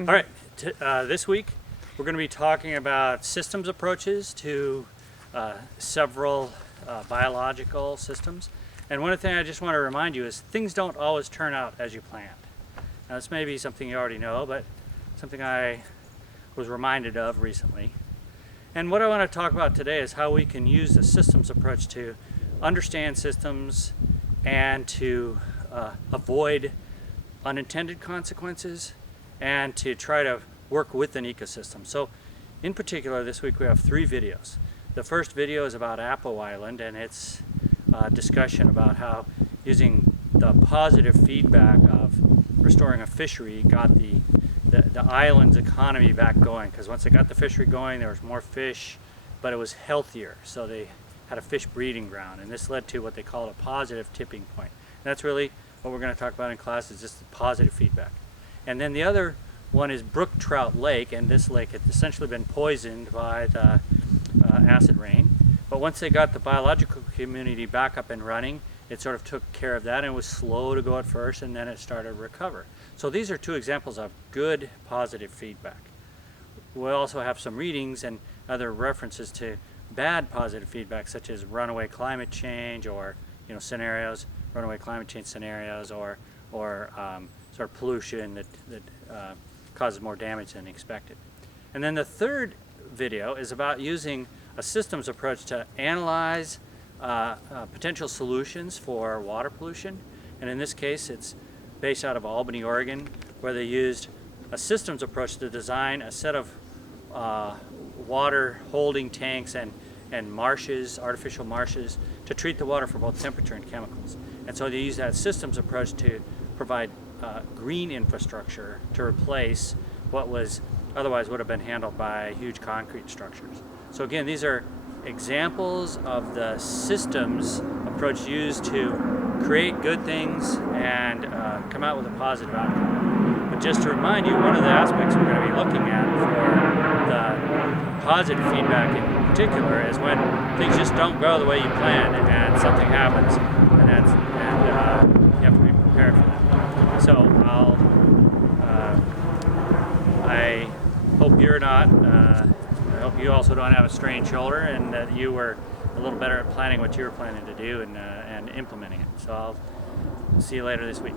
All right, this week we're going to be talking about systems approaches to several biological systems. And one thing I just want to remind you is things don't always turn out as you planned. Now this may be something you already know, but something I was reminded of recently. And what I want to talk about today is how we can use the systems approach to understand systems and to avoid unintended consequences and to try to work with an ecosystem. So in particular this week we have 3 videos. The first video is about Appo Island, and it's a discussion about how using the positive feedback of restoring a fishery got the island's economy back going, because once they got the fishery going there was more fish, but it was healthier, so they had a fish breeding ground, and this led to what they call a positive tipping point. And that's really what we're going to talk about in class, is just positive feedback. And then the other one is Brook Trout Lake, and this lake had essentially been poisoned by the acid rain. But once they got the biological community back up and running, it sort of took care of that, and it was slow to go at first, and then it started to recover. So these are 2 examples of good positive feedback. We'll also have some readings and other references to bad positive feedback, such as runaway climate change, or scenarios, runaway climate change scenarios, or sort of pollution that causes more damage than expected. And then the third video is about using a systems approach to analyze potential solutions for water pollution. And in this case it's based out of Albany, Oregon, where they used a systems approach to design a set of water holding tanks and marshes, artificial marshes, to treat the water for both temperature and chemicals. And so they use that systems approach to provide green infrastructure to replace what was otherwise would have been handled by huge concrete structures. So again, these are examples of the systems approach used to create good things and come out with a positive outcome. But just to remind you, one of the aspects we're going to be looking at for the positive feedback in particular is when things just don't go the way you planned and something happens, and you have to be prepared for that. So I hope you're not. I hope you also don't have a strained shoulder, and that you were a little better at planning what you were planning to do and implementing it. So I'll see you later this week.